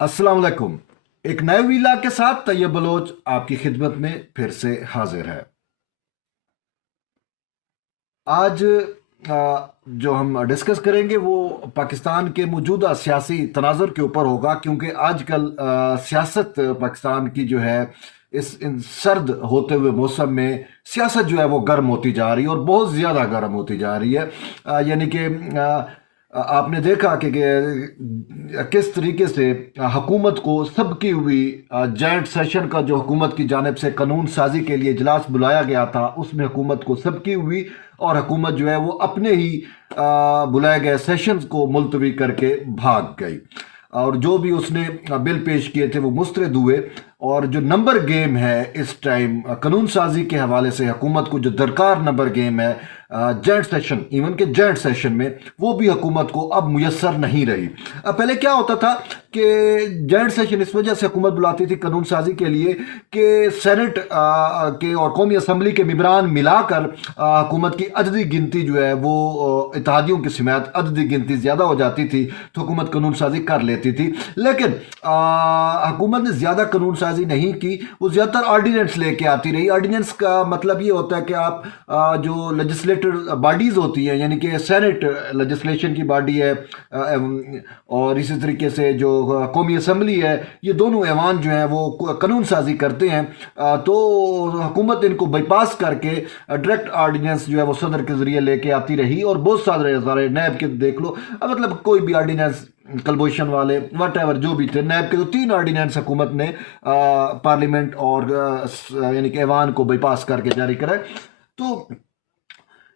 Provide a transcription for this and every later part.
अस्सलाम वालेकुम। एक नए वीला के साथ तैयब बलोच आपकी खिदमत में फिर से हाजिर है। आज जो हम डिस्कस करेंगे वो पाकिस्तान के मौजूदा सियासी तनाजुर के ऊपर होगा, क्योंकि आजकल सियासत पाकिस्तान की जो है इस इन सर्द होते हुए मौसम में सियासत जो है वो गर्म होती जा रही है और बहुत ज़्यादा गर्म होती जा रही है। यानी कि आपने देखा कि किस तरीके से हुकूमत को सबकी हुई जॉइंट सेशन का जो हुकूमत की जानिब से कानून साजी के लिए इजलास बुलाया गया था, उसमें हुकूमत को सबकी हुई और हुकूमत जो है वो अपने ही बुलाए गए सेशंस को मुलतवी करके भाग गई और जो भी उसने बिल पेश किए थे वो मुस्तरद हुए। और जो नंबर गेम है इस टाइम कानून साजी के हवाले से हुकूमत को जो दरकार नंबर गेम है जॉइंट सेशन, इवन के जॉइंट सेशन में, वो भी हुकूमत को अब मुयसर नहीं रही। अब पहले क्या होता था कि जॉइंट सेशन इस वजह से हुकूमत बुलाती थी कानून साजी के लिए कि सेनेट के और कौमी असम्बली के मेंबरान मिलाकर हुकूमत की अददी गिनती जो है वो इत्तेहादियों की समेत अददी गिनती ज़्यादा हो जाती थी तो हुकूमत कानून साजी कर लेती थी। लेकिन हुकूमत ने ज़्यादा कानून साजी नहीं की, वो ज़्यादातर ऑर्डिनेंस लेके आती रही। ऑर्डिनेंस का मतलब ये होता है कि आप जो लेजिस्लेटिव बॉडीज़ होती हैं, यानी कि सेनेट लेजिस्लेशन की बॉडी है और इसी तरीके से जो कौमी असम्बली है, ये दोनों ऐवान जो हैं वो कानून साजी करते हैं। तो हुकूमत इनको बाईपास करके डायरेक्ट ऑर्डिनेंस जो है वो सदर के ज़रिए लेके आती रही और बहुत सारे नैब के देख लो, मतलब कोई भी ऑर्डिनेंस, कलभूषण वाले वट एवर जो भी थे, नैब के तो 3 ऑर्डिनेंस हुकूमत ने पार्लियामेंट और यानी कि ऐवान को बाईपास करके जारी करा। तो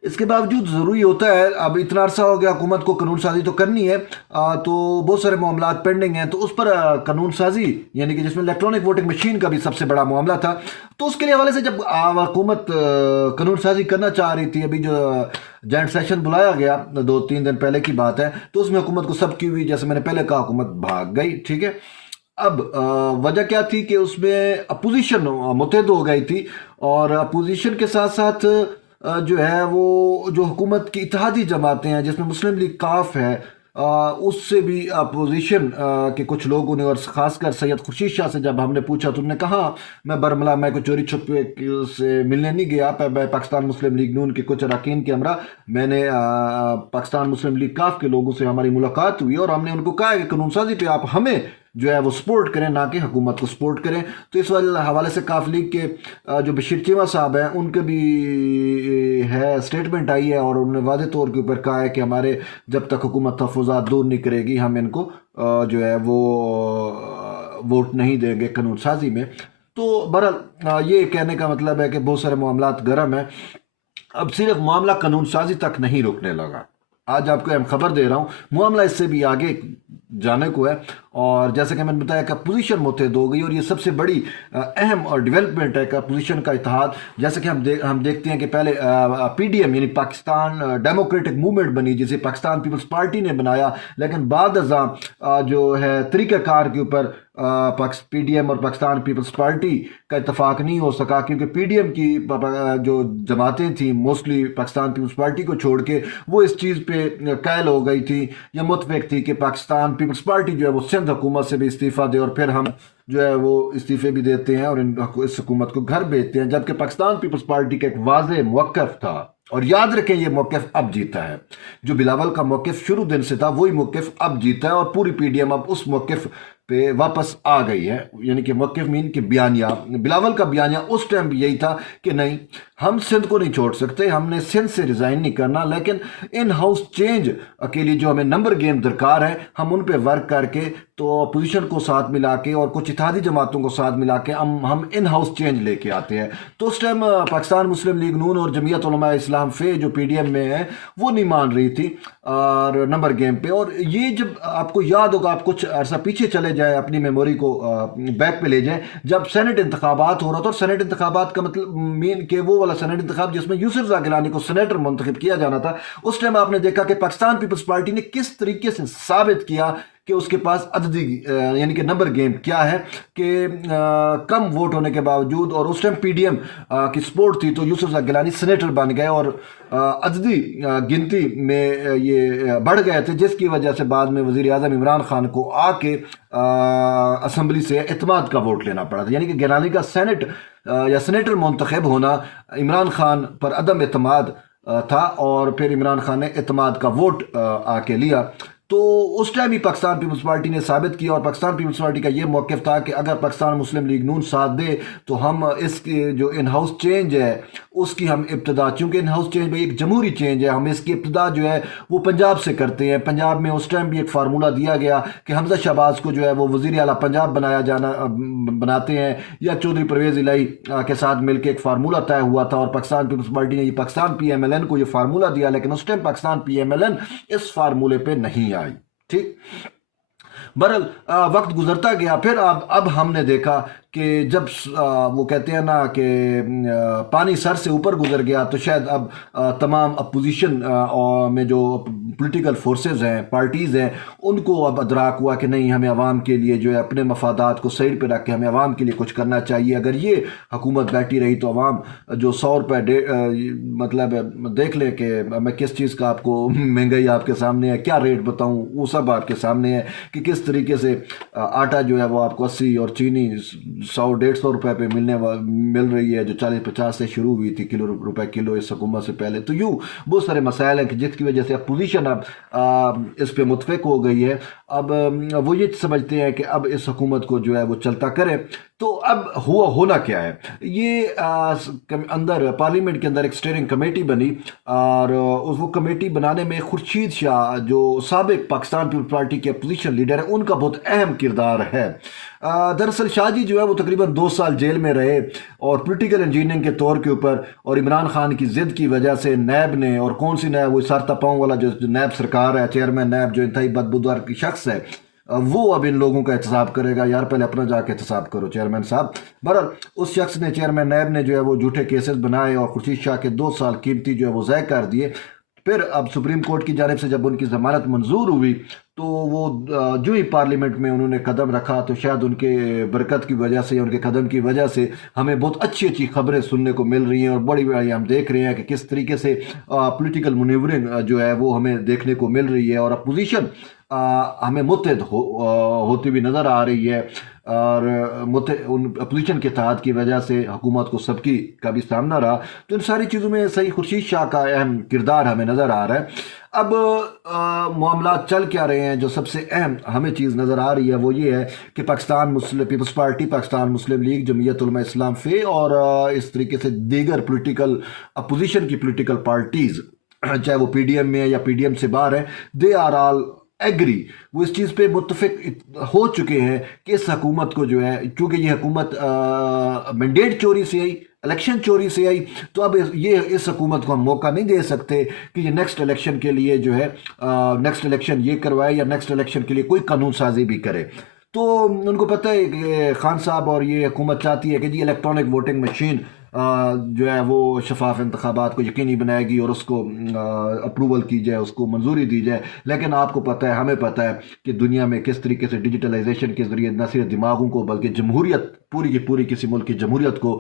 इसके बावजूद ज़रूरी होता है, अब इतना अरसा हो गया हुकूमत को कानून साजी तो करनी है, तो बहुत सारे मामला पेंडिंग हैं, तो उस पर कानून साजी यानी कि जिसमें इलेक्ट्रॉनिक वोटिंग मशीन का भी सबसे बड़ा मामला था, तो उसके लिए हवाले से जब हुकूमत कानून साजी करना चाह रही थी, अभी जो जॉइंट सेशन बुलाया गया 2-3 दिन पहले की बात है, तो उसमें हुकूमत को सबकी हुई, जैसे मैंने पहले कहा, हुकूमत भाग गई। ठीक है, अब वजह क्या थी कि उसमें अपोजिशन मुतहद हो गई थी और अपोजिशन के साथ साथ जो है वो जो हुकूमत की इत्तेहादी जमातें हैं जिसमें मुस्लिम लीग काफ है, उससे भी अपोजिशन के कुछ लोगों ने, और ख़ासकर सैयद खुर्शीद शाह से जब हमने पूछा तो उन्होंने कहा मैं बरमला, मैं कोई चोरी छुपे से मिलने नहीं गया, मैं पाकिस्तान मुस्लिम लीग नून के कुछ अरकान के हमरा, मैंने पाकिस्तान मुस्लिम लीग काफ के लोगों से हमारी मुलाकात हुई और हमने उनको कहा कि कानून साजी पे आप हमें जो है वो सपोर्ट करें, ना कि हुकूमत को सपोर्ट करें। तो इस हवाले से काफ लीग के जो बशीर चीमा साहब हैं उनके भी है स्टेटमेंट आई है और उन्होंने वादे तौर के ऊपर कहा है कि हमारे जब तक हुकूमत तहफ़्फ़ुज़ात दूर नहीं करेगी हम इनको जो है वो वोट नहीं देंगे कानून साजी में। तो बहरहाल ये कहने का मतलब है कि बहुत सारे मामलात गर्म है। अब सिर्फ मामला कानून साजी तक नहीं रुकने लगा, आज आपको अहम खबर दे रहा हूँ, मामला इससे भी आगे जाने को है। और जैसे कि मैंने बताया कि पोजीशन मुतहद हो गई और ये सबसे बड़ी अहम और डेवलपमेंट है कि पोजीशन का इत्तेहाद। जैसे कि हम देखते हैं कि पहले पीडीएम यानी पाकिस्तान डेमोक्रेटिक मूवमेंट बनी, जिसे पाकिस्तान पीपल्स पार्टी ने बनाया, लेकिन बाद जो है तरीक़ाकार के ऊपर पीडीएम और पाकिस्तान पीपल्स पार्टी का इत्तेफाक नहीं हो सका, क्योंकि पीडीएम की जो जमातें थी मोस्टली पाकिस्तान पीपल्स पार्टी को छोड़ के वो इस चीज़ पे कायल हो गई थी या मुतफिक थी कि पाकिस्तान पीपल्स पार्टी जो है वो सिंध हुकूमत से भी इस्तीफ़ा दे और फिर हम जो है वो इस्तीफ़े भी देते हैं और इस हुकूमत को घर भेजते हैं। जबकि पाकिस्तान पीपल्स पार्टी का एक वाज़ेह मौक़िफ़ था, और याद रखें ये मौक़िफ़ अब जीता है, जो बिलावल का मौक़िफ़ शुरू दिन से था वही मौक़िफ़ अब जीता है और पूरी पीडीएम अब उस मौक़िफ़ पे वापस आ गई है। यानी कि मौक़िफ़ मीन कि बयानिया, बिलावल का बयानिया उस टाइम भी यही था कि नहीं, हम सिंध को नहीं छोड़ सकते, हमने सिंध से रिज़ाइन नहीं करना, लेकिन इन हाउस चेंज के लिए जो हमें नंबर गेम दरकार है हम उन पे वर्क करके तो अपोजिशन को साथ मिला के और कुछ इत्तेहादी जमातों को साथ मिला के हम इन हाउस चेंज लेके आते हैं। तो उस टाइम पाकिस्तान मुस्लिम लीग नून और जमीयत उलमा इस्लाम फे जो पीडीएम में है वो नहीं मान रही थी और नंबर गेम पे। और ये जब आपको याद होगा, आप कुछ अर्सा पीछे चले जाए, अपनी मेमोरी को बैक पे ले जाए, जब सेनेट इंतखाबात हो रहा था, और सेनेट इंतखाबात का मतलब मीन के वो वाला सेनेट इंतखाब जिसमें यूसुफ ज़ा गिलानी को सेनेटर मुंतखब किया जाना था, उस टाइम आपने देखा कि पाकिस्तान पीपल्स पार्टी ने किस तरीके से साबित किया कि उसके पास अददी यानी कि नंबर गेम क्या है कि कम वोट होने के बावजूद, और उस टाइम पीडीएम की सपोर्ट थी, तो यूसुफ गिलानी सेनेटर बन गए और अददी गिनती में ये बढ़ गए थे, जिसकी वजह से बाद में वज़ीर आज़म इमरान खान को आके असम्बली से एतमाद का वोट लेना पड़ा था। यानी कि गिलानी का सेनेट या सेनेटर मुंतखब होना इमरान खान पर अदम एतमाद था, और फिर इमरान खान ने एतमाद का वोट आके लिया। तो उस टाइम ही पाकिस्तान पीपल्स पार्टी ने साबित किया, और पाकिस्तान पीपल्स पार्टी का ये मौक़िफ़ था कि अगर पाकिस्तान मुस्लिम लीग नून साथ दे तो हम इसकी जो इन हाउस चेंज है उसकी हम इब्तदा, चूँकि इन हाउस चेंज भाई एक जमहूरी चेंज है, हम इसकी इब्तदा जो है वो पंजाब से करते हैं। पंजाब में उस टाइम भी एक फार्मूला दिया गया कि हमजा शहबाज को जो है वो वज़ीर आला पंजाब बनाते हैं, या चौधरी परवेज़ इलाही के साथ मिलकर एक फार्मूला तय हुआ था, और पाकिस्तान पीपल्स पार्टी ने ये पाकिस्तान PMLN को ये फार्मूला दिया, लेकिन उस टाइम पाकिस्तान PMLN इस फार्मूले पर नहीं आई। ठीक, बहरहाल वक्त गुजरता गया, फिर अब हमने देखा कि जब वो कहते हैं ना कि पानी सर से ऊपर गुजर गया, तो शायद अब तमाम अपोजिशन में जो पॉलिटिकल फोर्सेस हैं, पार्टीज़ हैं, उनको अब अदराक हुआ कि नहीं, हमें अवाम के लिए जो है अपने मफादात को साइड पे रख के हमें अवाम के लिए कुछ करना चाहिए। अगर ये हुकूमत बैठी रही तो अवाम जो 100 रुपये मतलब देख ले कि मैं किस चीज़ का आपको महंगाई आपके सामने है, क्या रेट बताऊँ, वो सब आपके सामने है कि किस तरीके से आटा जो है वो आपको 80 और चीनी 100-150 रुपये पे मिल रही है, जो 40-50 से शुरू हुई थी रुपए किलो इस हुकूमत से पहले। तो यूँ बहुत सारे मसाइल हैं कि जिसकी वजह से अपोजिशन अब इस पे मुतफिक हो गई है। अब वो ये समझते हैं कि अब इस हुकूमत को जो है वो चलता करे। तो अब होना क्या है, ये अंदर पार्लियामेंट के अंदर एक स्टीयरिंग कमेटी बनी, और वो कमेटी बनाने में खुर्शीद शाह जो साबिक पाकिस्तान पीपल्स पार्टी के अपोजिशन लीडर हैं, उनका बहुत अहम किरदार है। दरअसल शाह जी जो है वो तकरीबन 2 साल जेल में रहे, और पॉलिटिकल इंजीनियरिंग के तौर के ऊपर, और इमरान खान की ज़िद की वजह से नैब ने, और कौन सी नैब, वो सारता पाँव वाला जो नैब सरकार है, चेयरमैन नैब जो इंतहाई बदबूदार की शख्स है, वो अब इन लोगों का एहतसाब करेगा। यार पहले अपना जाके एहतसाब करो चेयरमैन साहब। बहरहाल उस शख्स ने, चेयरमैन नैब ने जो है वो झूठे केसेस बनाए, और खुर्शीद शाह के 2 साल कीमती जो है वो ज़ाय कर दिए। फिर अब सुप्रीम कोर्ट की जानिब से जब उनकी ज़मानत मंजूर हुई, तो वो जो ही पार्लियामेंट में उन्होंने कदम रखा, तो शायद उनके बरकत की वजह से, उनके कदम की वजह से हमें बहुत अच्छी अच्छी खबरें सुनने को मिल रही हैं, और बड़ी बड़ी हम देख रहे हैं कि किस तरीके से पॉलिटिकल मनूवरिंग जो है वो हमें देखने को मिल रही है, और अपोजिशन हमें मुत्तहद होती हुई नज़र आ रही है, और उन अपोजिशन के इत्तेहाद की वजह से हुकूमत को सबकी का भी सामना रहा। तो इन सारी चीज़ों में सही खुर्शीद शाह का अहम किरदार हमें नज़र आ रहा है। अब मामला चल क्या रहे हैं, जो सबसे अहम हमें चीज़ नज़र आ रही है वो ये है कि पाकिस्तान मुस्लिम पीपल्स पार्टी, पाकिस्तान मुस्लिम लीग, जमीयत उलमा इस्लाम फे, और इस तरीके से दीगर पोलिटिकल अपोजिशन की पोलिटिकल पार्टीज़, चाहे वो PDM में है या PDM से बाहर है, दे आर ऑल एग्री, वो इस चीज़ पे मुत्तफिक हो चुके हैं कि इस हुकूमत को जो है, चूँकि ये हुकूमत मैंडेट चोरी से आई, इलेक्शन चोरी से आई, तो अब ये इस हुकूमत को हम मौका नहीं दे सकते कि ये नेक्स्ट इलेक्शन के लिए जो है नेक्स्ट इलेक्शन ये करवाए, या नेक्स्ट इलेक्शन के लिए कोई कानून साजी भी करे। तो उनको पता है कि खान साहब और ये हुकूमत चाहती है कि जी इलेक्ट्रॉनिक वोटिंग मशीन जो है वो शफाफ इंतखाबात को यकीनी बनाएगी, और उसको अप्रूवल की जाए, उसको मंजूरी दी जाए। लेकिन आपको पता है, हमें पता है कि दुनिया में किस तरीके से डिजिटलाइजेशन के ज़रिए न सिर्फ दिमागों को बल्कि जमहूरियत, पूरी की पूरी किसी मुल्क की जमहूरियत को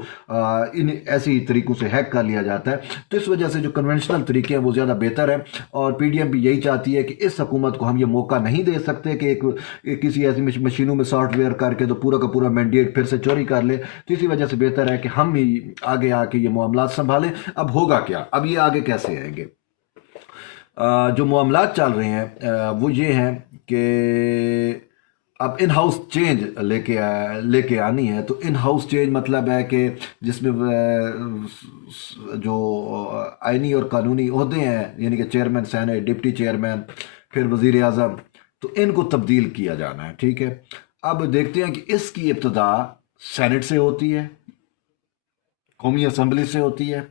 इन ऐसे ही तरीक़ों से हैक कर लिया जाता है। तो इस वजह से जो कन्वेंशनल तरीके हैं वो ज़्यादा बेहतर है, और PDM भी यही चाहती है कि इस हुकूमत को हम ये मौका नहीं दे सकते कि एक किसी ऐसी मशीनों में सॉफ्टवेयर करके तो पूरा का पूरा मैंडेट फिर से चोरी कर ले। तो इसी वजह से बेहतर है कि हम ही आगे आके ये मामला संभालें। अब होगा क्या, अब ये आगे कैसे आएंगे? जो मामला चल रहे हैं वो ये हैं कि अब इन हाउस चेंज लेके आनी है। तो इन हाउस चेंज मतलब है कि जिसमें जो आइनी और कानूनी ओहदे हैं, यानी कि चेयरमैन, सेनेट, डिप्टी चेयरमैन, फिर वज़ीर आज़म, तो इनको तब्दील किया जाना है। ठीक है, अब देखते हैं कि इसकी इब्तदा सेनेट से होती है, कौमी असम्बली से होती है,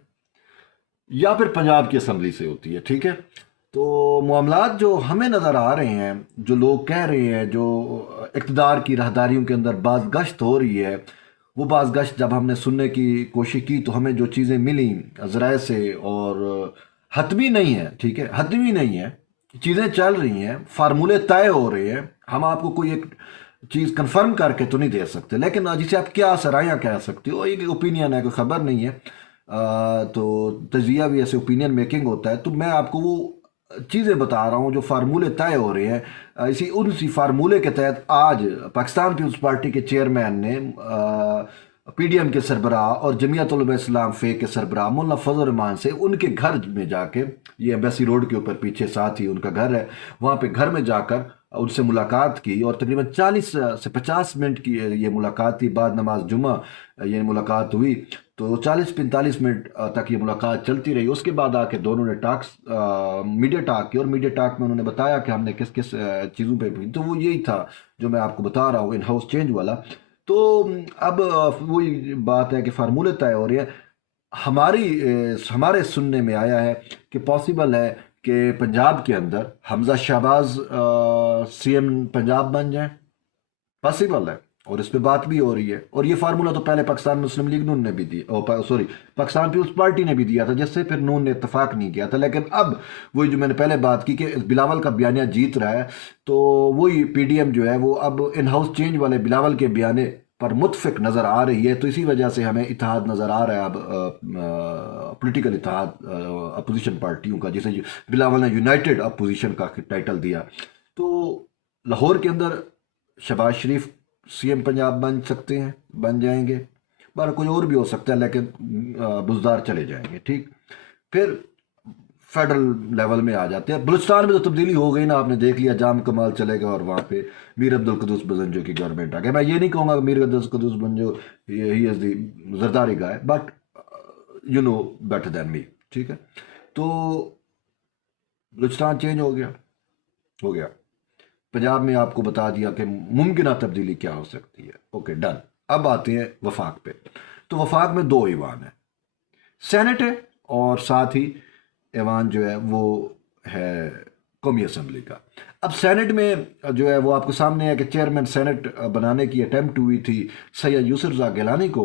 या फिर पंजाब की असम्बली से होती है। ठीक है, तो मामलात जो हमें नज़र आ रहे हैं, जो लोग कह रहे हैं, जो इक़्तिदार की राहदारियों के अंदर बाज़गश्त हो रही है, वो बाज़गश्त जब हमने सुनने की कोशिश की तो हमें जो चीज़ें मिली ज़राए से, और हतमी नहीं है, ठीक है, हतमी नहीं है, चीज़ें चल रही हैं, फार्मूले तय हो रहे हैं, हम आपको कोई एक चीज़ कंफर्म करके तो नहीं दे सकते, लेकिन जिसे आप क्या सराहना कह सकते हो, एक ओपिनियन है, कोई ख़बर नहीं है। तो तजिया भी ऐसे ओपिनियन मेकिंग होता है, तो मैं आपको वो चीज़ें बता रहा हूँ जो फार्मूले तय हो रहे हैं। इसी उसी फार्मूले के तहत आज पाकिस्तान पीपल्स पार्टी के चेयरमैन ने पीडीएम के सरबराह और जमीयत उलमा इस्लाम फे के सरबराह मुल्ला फजल रहमान से उनके घर में जाके, ये एम्बेसी रोड के ऊपर पीछे साथ ही उनका घर है, वहाँ पे घर में जाकर उनसे मुलाकात की और तकरीबन 40 से 50 मिनट की ये मुलाकात थी। बाद नमाज जुमा ये मुलाकात हुई, तो 40-45 मिनट तक ये मुलाकात चलती रही। उसके बाद आके दोनों ने मीडिया टॉक की और मीडिया टॉक में उन्होंने बताया कि हमने किस किस चीज़ों पे भी, तो वो यही था जो मैं आपको बता रहा हूँ, इन हाउस चेंज वाला। तो अब वही बात है कि फार्मूले तय हो रही है। हमारे सुनने में आया है कि पॉसिबल है कि पंजाब के अंदर हमजा शहबाज सीएम पंजाब बन जाए, पॉसिबल है, और इस पे बात भी हो रही है। और ये फार्मूला तो पहले पाकिस्तान मुस्लिम लीग नून ने भी दिया, सॉरी, पाकिस्तान पीपल्स पार्टी ने भी दिया था, जिससे फिर नून ने इतफाक नहीं किया था। लेकिन अब वही जो मैंने पहले बात की कि बिलावल का बयानिया जीत रहा है, तो वही पीडीएम जो है वो अब इन हाउस चेंज वाले बिलावल के बयाने पर मुतफिक नज़र आ रही है। तो इसी वजह से हमें इत्तेहाद नज़र आ रहा है अब, पॉलिटिकल इत्तेहाद अपोजिशन पार्टियों का, जिसे बिलावल ने यूनाइटेड अपोजिशन का टाइटल दिया। तो लाहौर के अंदर शहबाज शरीफ सीएम पंजाब बन सकते हैं, बन जाएंगे, पर कोई और भी हो सकता है, लेकिन बुजदार चले जाएंगे। ठीक, फिर फेडरल लेवल में आ जाते हैं। बलूचिस्तान में तो तब्दीली हो गई ना, आपने देख लिया, जाम कमाल चलेगा और वहाँ पे मीर अब्दुल कदूस बजंजो की गवर्नमेंट आ गई। मैं ये नहीं कहूँगा कि Mir Abdul Quddus Bizenjo he is the Zardari guy, but you know better than me. ठीक है, तो बलूचिस्तान चेंज हो गया, हो गया। पंजाब में आपको बता दिया कि मुमकिन तब्दीली क्या हो सकती है। Okay, done. अब आते हैं वफाक पे। तो वफाक में दो ईवान है, सेनेट है और साथ ही ईवान जो है वो है कौमी असम्बली का। अब सेनेट में जो है वो आपके सामने है कि चेयरमैन सेनेट बनाने की अटेम्प्ट हुई थी सैयद यूसुफ रज़ा गिलानी को,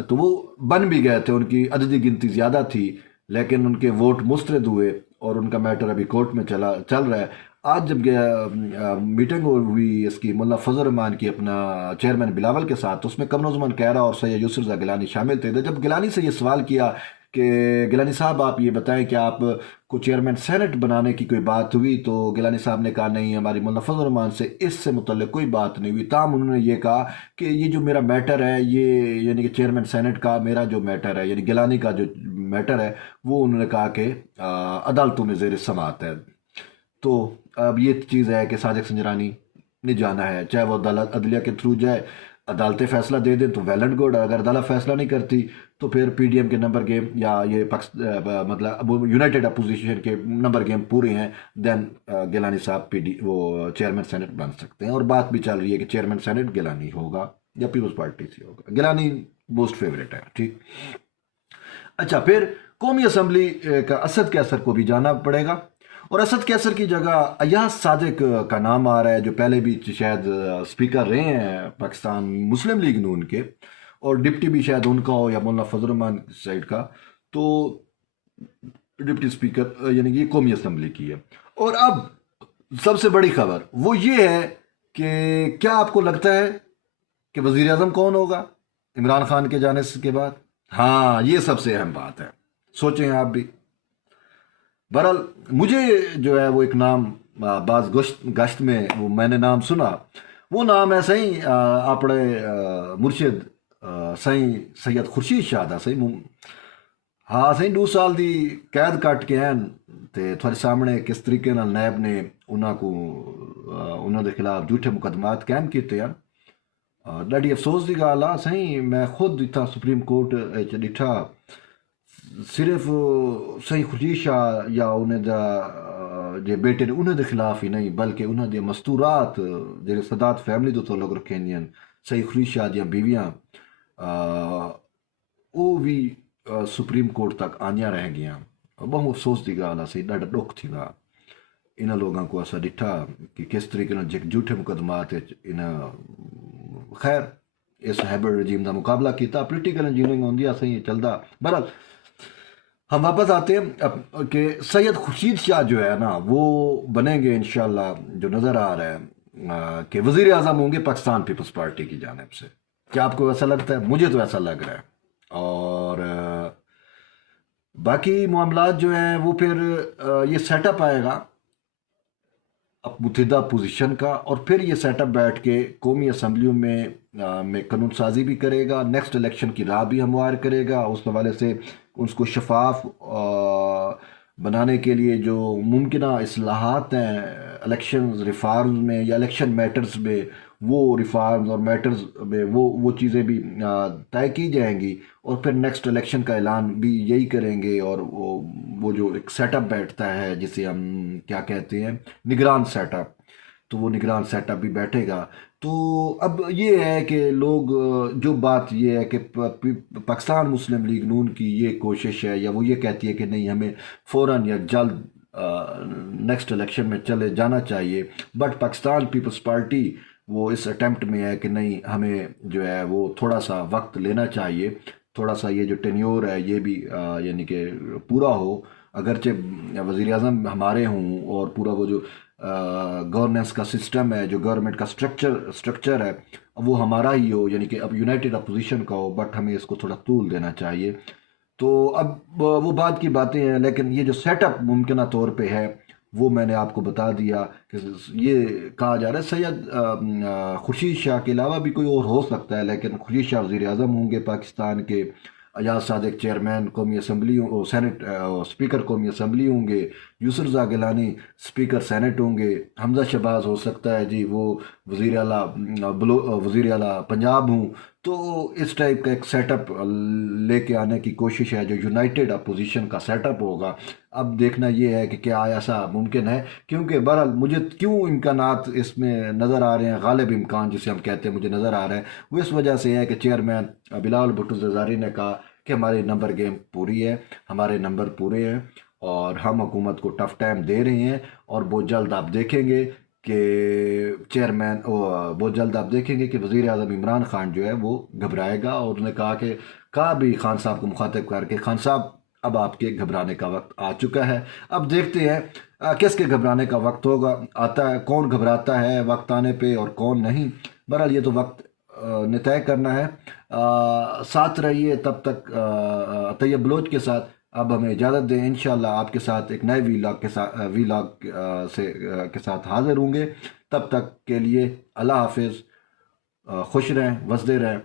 तो वो बन भी गए थे, उनकी अददी गिनती ज़्यादा थी, लेकिन उनके वोट मुस्तरद हुए और उनका मैटर अभी कोर्ट में चल रहा है। आज जब मीटिंग हुई इसकी मुल्ला फजल रहमान की अपना चेयरमैन बिलावल के साथ, तो उसमें कमर उज़्मान कहरा और सैयद यूसुफ रज़ा गिलानी शामिल थे। तो जब गिलानी से ये सवाल किया कि गिलानी साहब आप ये बताएं कि आप को चेयरमैन सेनेट बनाने की कोई बात हुई, तो गिलानी साहब ने कहा नहीं, हमारी मुल्ला फजल रहमान से इससे मुतल्लिक कोई बात नहीं हुई। ताम उन्होंने ये कहा कि ये जो मेरा मैटर है, ये यानी कि चेयरमैन सेनेट का मेरा जो मैटर है, यानी गिलानी का जो मैटर है, वो उन्होंने कहा कि अदालतों में ज़ेर समाअत है। तो अब ये चीज़ है कि सादिक संजरानी ने जाना है, चाहे वो अदालत अदलिया के थ्रू जाए, अदालतें फैसला दे दें तो वेल एंड गुड। अगर अदालत फैसला नहीं करती तो फिर पीडीएम के नंबर गेम या ये मतलब यूनाइटेड अपोजिशन के नंबर गेम पूरे हैं, देन गिलानी साहब वो चेयरमैन सेनेट बन सकते हैं। और बात भी चल रही है कि चेयरमैन सेनेट गिलानी होगा या पीपल्स पार्टी से होगा। गिलानी मोस्ट फेवरेट है। ठीक, अच्छा, फिर कौमी असम्बली का असद कैसर को भी जाना पड़ेगा, और असद कैसर की जगह अयाज सादिक का नाम आ रहा है, जो पहले भी शायद स्पीकर रहे हैं पाकिस्तान मुस्लिम लीग नून के, और डिप्टी भी शायद उनका हो या मुल्ला फजल रहमान साइड का। तो डिप्टी स्पीकर यानी कि ये कौमी असम्बली की है। और अब सबसे बड़ी खबर वो ये है कि क्या आपको लगता है कि वजीर आजम कौन होगा इमरान खान के जाने के बाद? हाँ, ये सबसे अहम बात है, सोचें आप भी। बहरहाल मुझे जो है वो एक नाम बाज गश्त में वो मैंने नाम सुना, वो नाम है सही अपने मुर्शिद सही सैयद खुर्शीद शाह दा सही। हाँ सही 2 साल दी कैद कट के हैं, ते थोड़े सामने किस तरीके नाल नैब ने उन्होंने खिलाफ झूठे मुकदमात कायम किए हैं। ॾाढी अफसोस की गाल आ सही, मैं खुद इतना सुप्रीम कोर्ट ॾिठा, सिर्फ सही खुर्शीद शाह या उन्हें जे बेटे ने उन्हें खिलाफ ही नहीं, बल्कि उन्होंने मस्तूरात जेह्ड़े सदात फैमिली तो ताल्लुक रखे हैं, सही खुर्शीद शाह दियां बीवियां वो भी सुप्रीम कोर्ट तक आनिया रह गया। बहुत अफसोस की गाल आ सही, ॾाढा दुख थी इन लोगों को असा ॾिठा कि किस तरीके नाल झूठे मुकदमात इन खैर इस हाइब्रिड रजीम का मुकाबला किया। पोलिटिकल इंजीनियरिंग होंदी सही चलता। बहरहाल हम वापस आते हैं कि सैयद खुर्शीद शाह जो है ना वो बनेंगे इंशाल्लाह, जो नज़र आ रहा है कि वज़ीर आज़म होंगे पाकिस्तान पीपल्स पार्टी की जानिब से। क्या आपको ऐसा लगता है? मुझे तो ऐसा लग रहा है। और बाकी मामलात जो हैं वो फिर ये सेटअप आएगा अब मुतहदा पोजीशन का, और फिर ये सेटअप बैठ के कौमी असम्बलियों में कानून साजी भी करेगा, नेक्स्ट इलेक्शन की राह भी हमवार करेगा। उस हवाले से उसको शफाफ बनाने के लिए जो मुमकिन इसलाहात हैं इलेक्शन रिफार्म्स में या इलेक्शन मैटर्स में, वो रिफार्म्स और मैटर्स में वो चीज़ें भी तय की जाएंगी। और फिर नेक्स्ट इलेक्शन का ऐलान भी यही करेंगे। और वो जो एक सेटअप बैठता है जिसे हम क्या कहते हैं, निगरान सेटअप, तो वो निगरान सेटअप भी बैठेगा। तो अब ये है कि लोग जो बात ये है कि पाकिस्तान मुस्लिम लीग नून की ये कोशिश है या वो ये कहती है कि नहीं, हमें फ़ौरन या जल्द नेक्स्ट इलेक्शन में चले जाना चाहिए। बट पाकिस्तान पीपल्स पार्टी वो इस अटेम्प्ट में है कि नहीं, हमें जो है वो थोड़ा सा वक्त लेना चाहिए, थोड़ा सा ये जो टेन्योर है ये भी यानी कि पूरा हो। अगरचे वज़ीर आज़म हमारे हों और पूरा वो जो गवर्नेंस का सिस्टम है, जो गवर्नमेंट का स्ट्रक्चर है, वो हमारा ही हो, यानी कि अब यूनाइटेड अपोजिशन का हो, बट हमें इसको थोड़ा तूल देना चाहिए। तो अब वो बात की बातें हैं, लेकिन ये जो सेटअप मुमकिन तौर पे है वो मैंने आपको बता दिया कि ये कहा जा रहा है सैयद खुर्शीद शाह के अलावा भी कोई और हो सकता है, लेकिन खुर्शीद शाह वज़ीर आज़म होंगे पाकिस्तान के, अयाज सादिक चेयरमैन कौमी असम्बली, सेनेट स्पीकर कौमी असम्बली होंगे, यूसुफ रज़ा गिलानी स्पीकर सेनेट होंगे, हमजा शहबाज हो सकता है जी वो वज़ीर आला पंजाब हूँ। तो इस टाइप का एक सेटअप लेके आने की कोशिश है, जो यूनाइटेड अपोजिशन का सेटअप होगा। अब देखना ये है कि क्या ऐसा मुमकिन है, क्योंकि बहरहाल मुझे क्यों इम्कानात इसमें नज़र आ रहे हैं, गालिब इम्कान जिसे हम कहते हैं मुझे नज़र आ रहा है, वो इस वजह से है कि चेयरमैन बिलावल भुट्टो ज़रदारी ने कहा कि हमारी नंबर गेम पूरी है, हमारे नंबर पूरे हैं और हम हुकूमत को टफ टाइम दे रहे हैं। और बहुत जल्द आप देखेंगे कि बहुत जल्द आप देखेंगे कि वज़ीर आज़म इमरान खान जो है वो घबराएगा। और उसने कहा भी खान साहब को मुखातिब करके, खान साहब अब आपके घबराने का वक्त आ चुका है। अब देखते हैं किसके घबराने का वक्त होगा, आता है कौन घबराता है वक्त आने पे और कौन नहीं। बहरहाल ये तो वक्त ने तय करना है। साथ रहिए तब तक तैयब बलोच के साथ। अब हमें इजाज़त दें, इंशाल्लाह आपके साथ एक नए वीलॉग के साथ हाजिर होंगे। तब तक के लिए अल्लाह हाफिज़, खुश रहें, वसदे रहें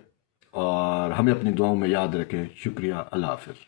और हमें अपनी दुआओं में याद रखें। शुक्रिया, अल्लाह हाफिज़।